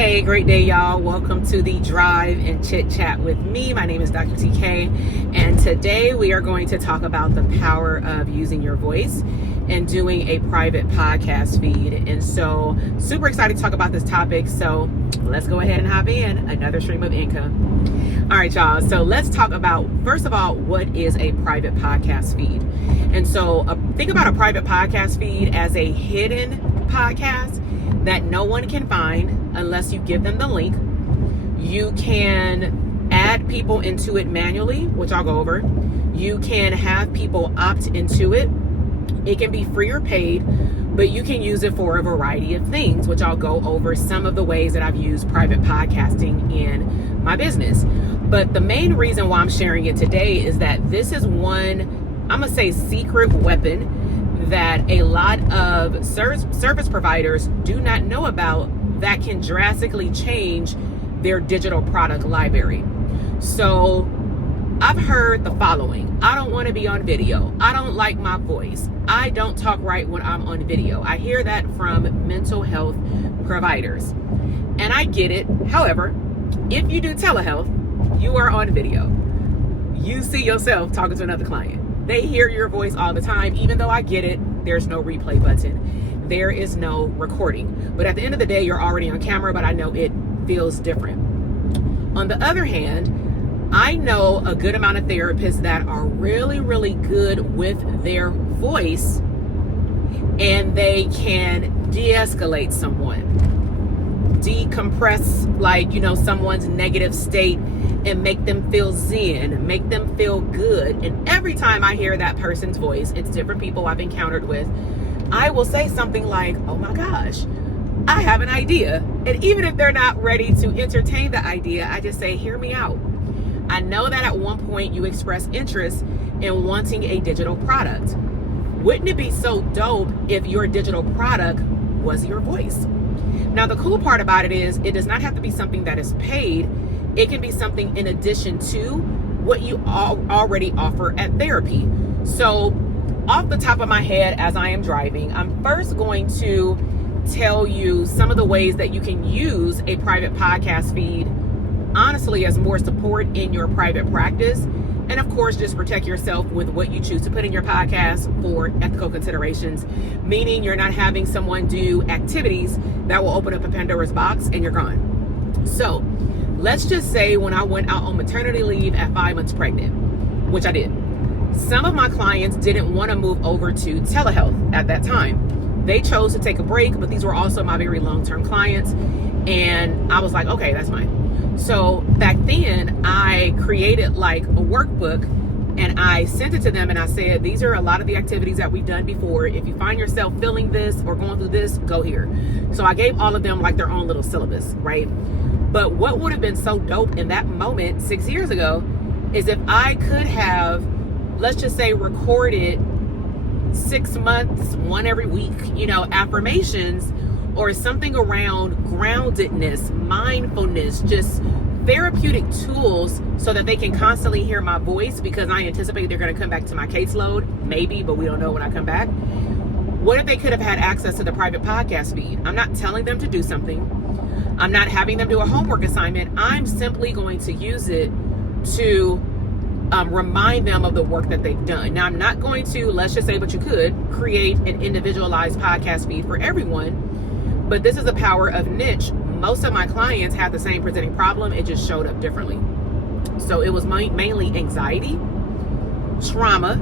Hey, great day, y'all. Welcome to the Drive and Chit Chat with me. My name is Dr. TK, and today we are going to talk about the power of using your voice and doing a private podcast feed. And so, super excited to talk about this topic. So, let's go ahead and hop in. Another stream of income. All right, y'all. So, let's talk about, first of all, what is a private podcast feed? And so, think about a private podcast feed as a hidden podcast that no one can find unless you give them the link. You can add people into it manually, which I'll go over. You can have people opt into it. It can be free or paid, but you can use it for a variety of things, which I'll go over some of the ways that I've used private podcasting in my business. But the main reason why I'm sharing it today is that this is one, I'm gonna say, secret weapon that a lot of service providers do not know about that can drastically change their digital product library. So I've heard the following: I don't want to be on video. I don't like my voice. I don't talk right when I'm on video. I hear that from mental health providers. And I get it. However, if you do telehealth, you are on video. You see yourself talking to another client. They hear your voice all the time. Even though I get it, there's no replay button. There is no recording. But at the end of the day, you're already on camera, but I know it feels different. On the other hand, I know a good amount of therapists that are really, really good with their voice, and they can de-escalate someone, decompress, someone's negative state, and make them feel zen, make them feel good. And every time I hear that person's voice, it's different people I've encountered with, I will say something like, oh my gosh, I have an idea. And even if they're not ready to entertain the idea, I just say, hear me out. I know that at one point you expressed interest in wanting a digital product. Wouldn't it be so dope if your digital product was your voice? Now, the cool part about it is it does not have to be something that is paid. It can be something in addition to what you already offer at therapy. So off the top of my head, as I am driving, I'm first going to tell you some of the ways that you can use a private podcast feed, honestly, as more support in your private practice. And of course, just protect yourself with what you choose to put in your podcast for ethical considerations, meaning you're not having someone do activities that will open up a Pandora's box and you're gone. So let's just say when I went out on maternity leave at 5 months pregnant, which I did, some of my clients didn't want to move over to telehealth at that time. They chose to take a break, but these were also my very long-term clients. And I was like, okay, that's fine. So back then I created like a workbook and I sent it to them and I said, these are a lot of the activities that we've done before. If you find yourself feeling this or going through this, go here. So I gave all of them like their own little syllabus, right? But what would have been so dope in that moment 6 years ago is if I could have, let's just say, recorded 6 months, one every week, affirmations or something around groundedness, mindfulness, just therapeutic tools so that they can constantly hear my voice, because I anticipate they're going to come back to my caseload, maybe, but we don't know when I come back. What if they could have had access to the private podcast feed? I'm not telling them to do something. I'm not having them do a homework assignment. I'm simply going to use it to remind them of the work that they've done. Now, I'm not going to, let's just say, but you could create an individualized podcast feed for everyone. But this is the power of niche. Most of my clients had the same presenting problem. It just showed up differently. So it was mainly anxiety, trauma,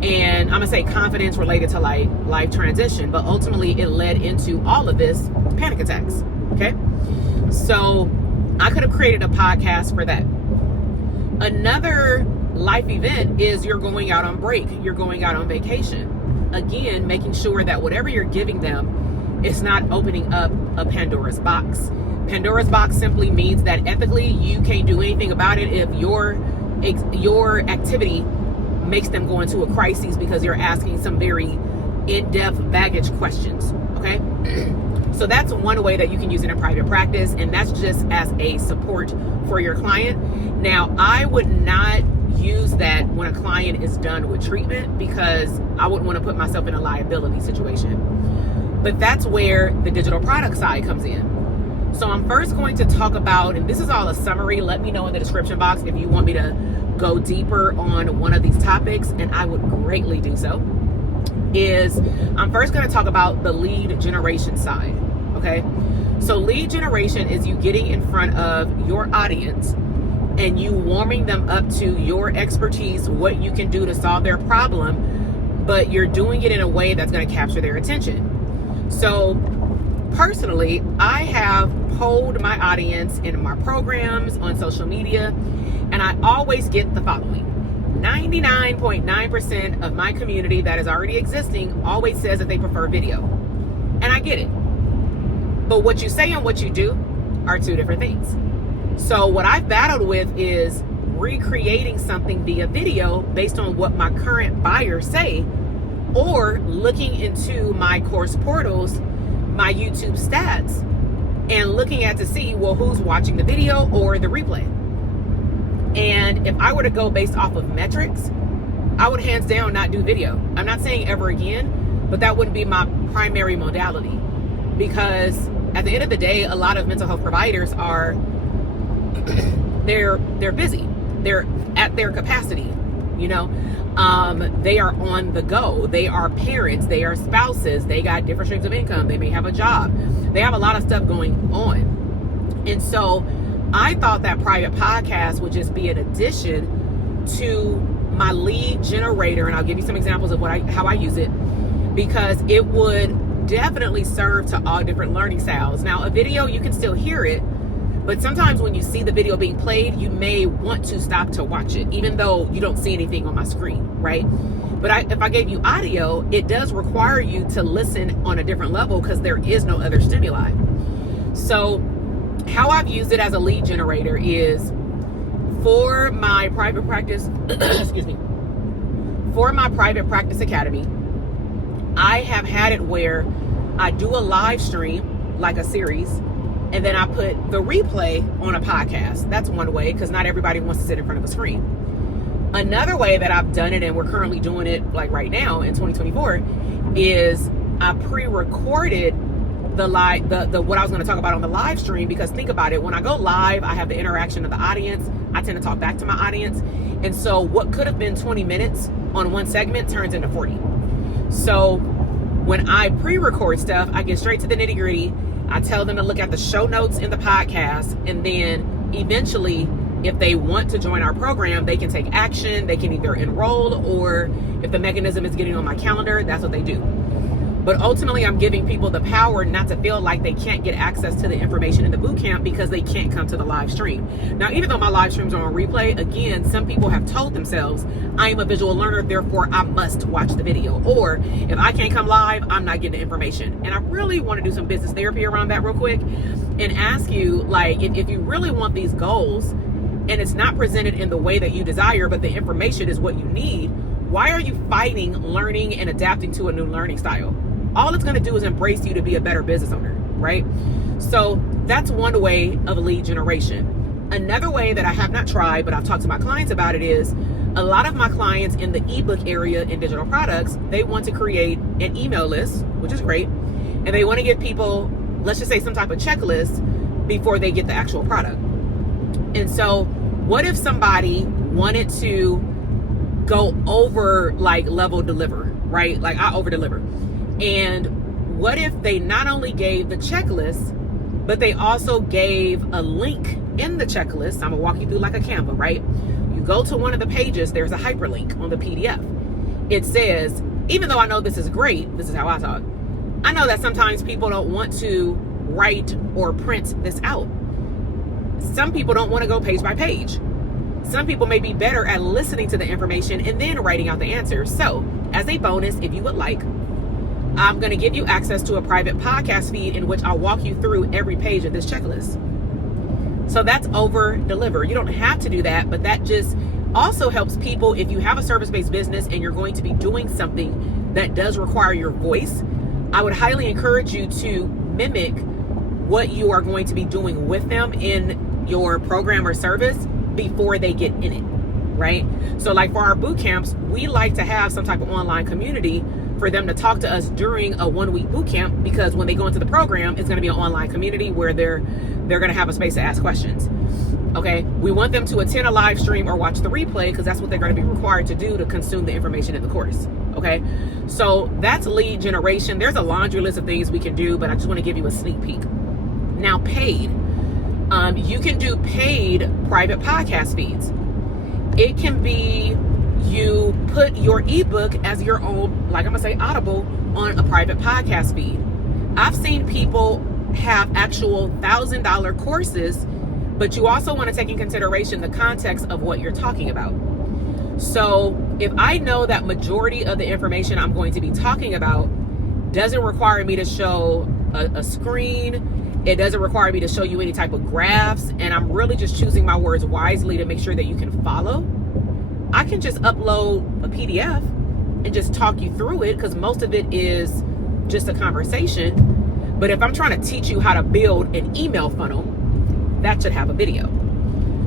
and I'm gonna say confidence related to life transition. But ultimately it led into all of this panic attacks. Okay. So I could have created a podcast for that. Another life event is you're going out on break. You're going out on vacation. Again, making sure that whatever you're giving them, it's not opening up a Pandora's box. Pandora's box simply means that ethically you can't do anything about it if your activity makes them go into a crisis because you're asking some very in-depth baggage questions, okay? So that's one way that you can use it in private practice, and that's just as a support for your client. Now, I would not use that when a client is done with treatment because I wouldn't want to put myself in a liability situation. But that's where the digital product side comes in. So I'm first going to talk about, and this is all a summary, let me know in the description box if you want me to go deeper on one of these topics, and I would greatly do so. I'm first going to talk about the lead generation side, okay? So lead generation is you getting in front of your audience and you warming them up to your expertise, what you can do to solve their problem, but you're doing it in a way that's going to capture their attention. So personally, I have polled my audience in my programs on social media, and I always get the following. 99.9% of my community that is already existing always says that they prefer video. And I get it. But what you say and what you do are two different things. So what I've battled with is recreating something via video based on what my current buyers say, or looking into my course portals, my YouTube stats, and looking at to see, well, who's watching the video or the replay. And if I were to go based off of metrics, I would hands down not do video. I'm not saying ever again, but that wouldn't be my primary modality, because at the end of the day, a lot of mental health providers are, they're busy. They're at their capacity, you know. They are on the go. They are parents. They are spouses. They got different streams of income. They may have a job. They have a lot of stuff going on. And so I thought that private podcast would just be an addition to my lead generator. And I'll give you some examples of how I use it, because it would definitely serve to all different learning styles. Now, a video, you can still hear it, but sometimes when you see the video being played, you may want to stop to watch it, even though you don't see anything on my screen, right? But if I gave you audio, it does require you to listen on a different level because there is no other stimuli. So how I've used it as a lead generator is for my private practice, for my private practice academy, I have had it where I do a live stream, like a series, and then I put the replay on a podcast. That's one way, because not everybody wants to sit in front of a screen. Another way that I've done it, and we're currently doing it like right now in 2024, is I pre-recorded the what I was going to talk about on the live stream, because think about it, when I go live, I have the interaction of the audience. I tend to talk back to my audience. And so what could have been 20 minutes on one segment turns into 40. So when I pre-record stuff, I get straight to the nitty-gritty. I tell them to look at the show notes in the podcast, and then eventually, if they want to join our program, they can take action. They can either enroll, or if the mechanism is getting on my calendar, that's what they do. But ultimately, I'm giving people the power not to feel like they can't get access to the information in the boot camp because they can't come to the live stream. Now, even though my live streams are on replay, again, some people have told themselves, I am a visual learner, therefore I must watch the video. Or if I can't come live, I'm not getting the information. And I really want to do some business therapy around that real quick and ask you, like, if you really want these goals and it's not presented in the way that you desire, but the information is what you need, why are you fighting learning and adapting to a new learning style? All it's going to do is embrace you to be a better business owner, right? So that's one way of lead generation. Another way that I have not tried, but I've talked to my clients about it, is a lot of my clients in the ebook area in digital products, they want to create an email list, which is great. And they want to give people, let's just say, some type of checklist before they get the actual product. And so what if somebody wanted to go over like level deliver, right? Like I over deliver. And what if they not only gave the checklist, but they also gave a link in the checklist? I'm gonna walk you through like a Canva, right? You go to one of the pages, there's a hyperlink on the PDF. It says, even though I know this is great, this is how I talk, I know that sometimes people don't want to write or print this out. Some people don't want to go page by page. Some people may be better at listening to the information and then writing out the answers. So as a bonus, if you would like, I'm going to give you access to a private podcast feed in which I'll walk you through every page of this checklist. So that's over deliver. You don't have to do that, but that just also helps people. If you have a service-based business and you're going to be doing something that does require your voice, I would highly encourage you to mimic what you are going to be doing with them in your program or service before they get in it, right? So like for our boot camps, we like to have some type of online community for them to talk to us during a 1-week boot camp, because when they go into the program, it's going to be an online community where they're going to have a space to ask questions. Okay, we want them to attend a live stream or watch the replay, because that's what they're going to be required to do to consume the information in the course. Okay, so that's lead generation. There's a laundry list of things we can do, but I just want to give you a sneak peek. Now, paid. You can do paid private podcast feeds. It can be you put your ebook as your own, like I'm gonna say Audible, on a private podcast feed. I've seen people have actual $1,000 courses, but you also want to take in consideration the context of what you're talking about. So if I know that majority of the information I'm going to be talking about doesn't require me to show a screen, it doesn't require me to show you any type of graphs, and I'm really just choosing my words wisely to make sure that you can follow, I can just upload a PDF and just talk you through it, because most of it is just a conversation. But if I'm trying to teach you how to build an email funnel, that should have a video.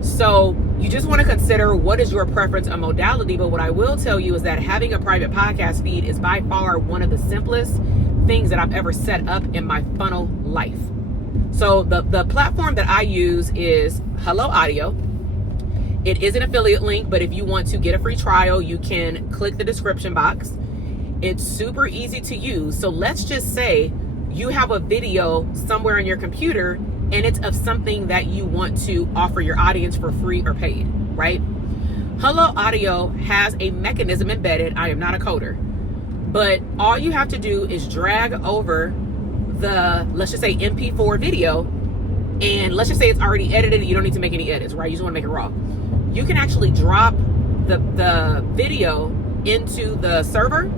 So you just want to consider what is your preference on modality. But what I will tell you is that having a private podcast feed is by far one of the simplest things that I've ever set up in my funnel life. So the platform that I use is Hello Audio. It is an affiliate link, but if you want to get a free trial, you can click the description box. It's super easy to use. So let's just say you have a video somewhere on your computer and it's of something that you want to offer your audience for free or paid, right? Hello Audio has a mechanism embedded. I am not a coder, but all you have to do is drag over the, let's just say MP4 video, and let's just say it's already edited. You don't need to make any edits, right? You just want to make it raw. You can actually drop the video into the server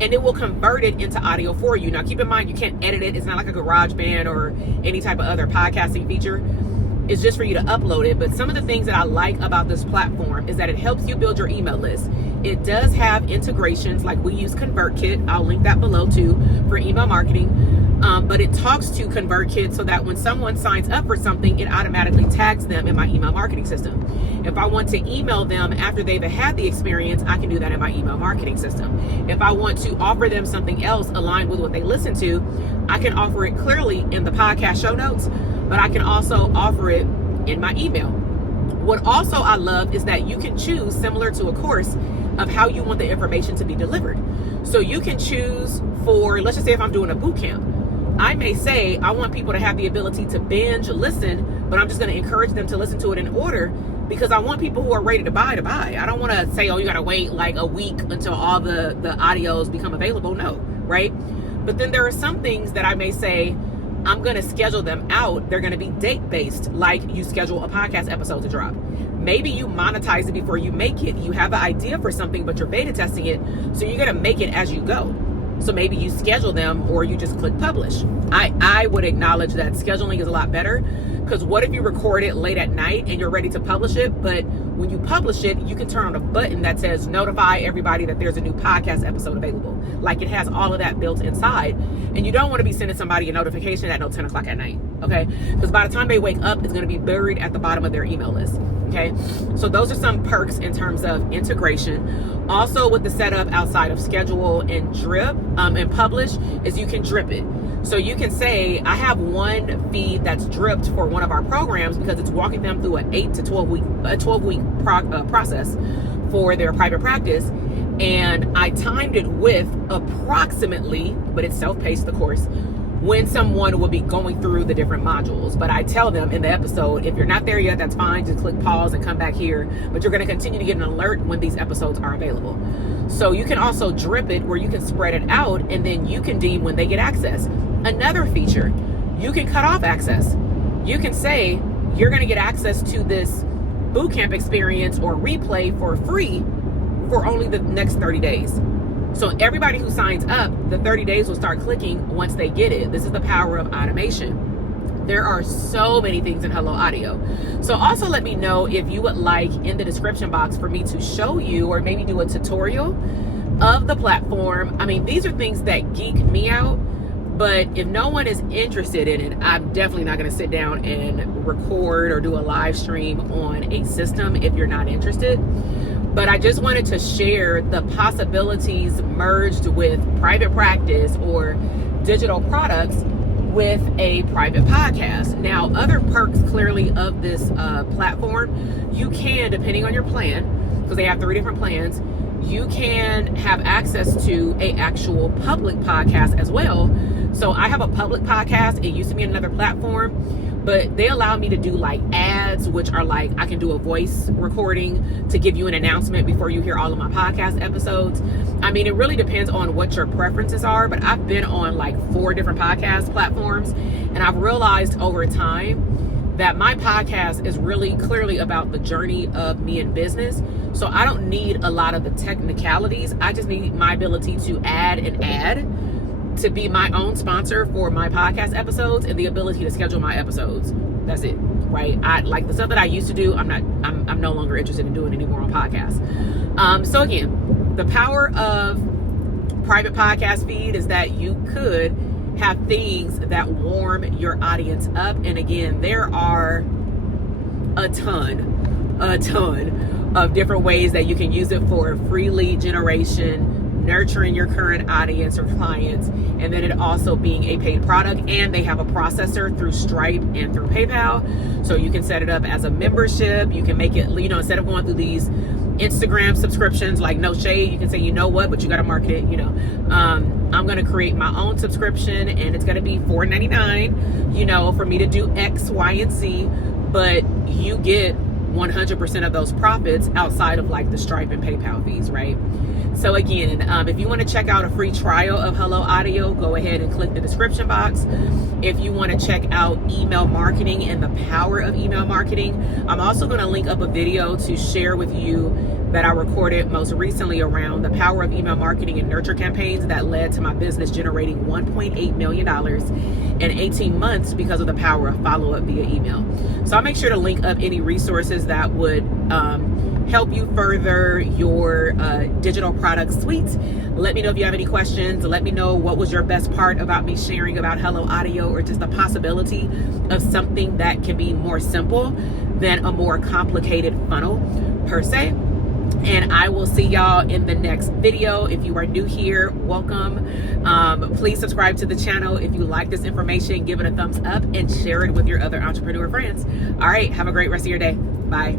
and it will convert it into audio for you. Now, keep in mind, you can't edit it. It's not like a GarageBand or any type of other podcasting feature. It's just for you to upload it. But some of the things that I like about this platform is that it helps you build your email list. It does have integrations, like we use ConvertKit. I'll link that below too for email marketing. But it talks to ConvertKit so that when someone signs up for something, it automatically tags them in my email marketing system. If I want to email them after they've had the experience, I can do that in my email marketing system. If I want to offer them something else aligned with what they listen to, I can offer it clearly in the podcast show notes, but I can also offer it in my email. What also I love is that you can choose, similar to a course, of how you want the information to be delivered. So you can choose for, let's just say if I'm doing a boot camp, I may say I want people to have the ability to binge listen, but I'm just going to encourage them to listen to it in order, because I want people who are ready to buy. I don't want to say, oh, you got to wait like a week until all the audios become available. No, right? But then there are some things that I may say I'm going to schedule them out. They're going to be date based, like you schedule a podcast episode to drop. Maybe you monetize it before you make it. You have an idea for something, but you're beta testing it, so you're going to make it as you go. So maybe you schedule them or you just click publish. I would acknowledge that scheduling is a lot better, because what if you record it late at night and you're ready to publish it, but when you publish it, you can turn on a button that says notify everybody that there's a new podcast episode available. Like, it has all of that built inside, and you don't want to be sending somebody a notification at 10 o'clock at night, okay? Because by the time they wake up, it's going to be buried at the bottom of their email list. Okay, so those are some perks in terms of integration. Also, with the setup outside of schedule and drip and publish, is you can drip it. So you can say, I have one feed that's dripped for one of our programs, because it's walking them through an 8 to 12 week process for their private practice. And I timed it with approximately, but it's self-paced, of course, when someone will be going through the different modules. But I tell them in the episode, if you're not there yet, that's fine. Just click pause and come back here. But you're going to continue to get an alert when these episodes are available. So you can also drip it, where you can spread it out, and then you can deem when they get access. Another feature, you can cut off access. You can say you're going to get access to this bootcamp experience or replay for free for only the next 30 days. So everybody who signs up, the 30 days will start clicking once they get it. This is the power of automation. There are so many things in Hello Audio. So also let me know if you would like in the description box for me to show you, or maybe do a tutorial of the platform. I mean, these are things that geek me out, but if no one is interested in it, I'm definitely not going to sit down and record or do a live stream on a system if you're not interested. But I just wanted to share the possibilities merged with private practice or digital products with a private podcast. Now, other perks clearly of this platform, you can, depending on your plan, because they have 3 different plans, you can have access to a actual public podcast as well. So I have a public podcast. It used to be another platform, but they allow me to do like ads, which are like, I can do a voice recording to give you an announcement before you hear all of my podcast episodes. I mean, it really depends on what your preferences are, but I've been on like 4 different podcast platforms, and I've realized over time that my podcast is really clearly about the journey of me in business. So I don't need a lot of the technicalities. I just need my ability to add an ad, to be my own sponsor for my podcast episodes, and the ability to schedule my episodes. That's it, right? I like the stuff that I used to do. I'm no longer interested in doing anymore on podcasts. So again, the power of private podcast feed is that you could have things that warm your audience up. And again, there are a ton of different ways that you can use it for free lead generation, nurturing your current audience or clients, and then it also being a paid product. And they have a processor through Stripe and through PayPal, so you can set it up as a membership. You can make it, instead of going through these Instagram subscriptions, like no shade, you can say, you know what, but you got to market it. I'm going to create my own subscription, and it's going to be $4.99 for me to do X, Y, and Z, but you get 100% of those profits outside of like the Stripe and PayPal fees, right? So again, if you want to check out a free trial of Hello Audio, go ahead and click the description box. If you want to check out email marketing and the power of email marketing, I'm also going to link up a video to share with you that I recorded most recently around the power of email marketing and nurture campaigns that led to my business generating $1.8 million in 18 months because of the power of follow-up via email. So I'll make sure to link up any resources that would help you further your digital product suite. Let me know if you have any questions. Let me know what was your best part about me sharing about Hello Audio, or just the possibility of something that can be more simple than a more complicated funnel per se. And I will see y'all in the next video. If you are new here, welcome. Please subscribe to the channel. If you like this information, give it a thumbs up and share it with your other entrepreneur friends. All right, have a great rest of your day. Bye.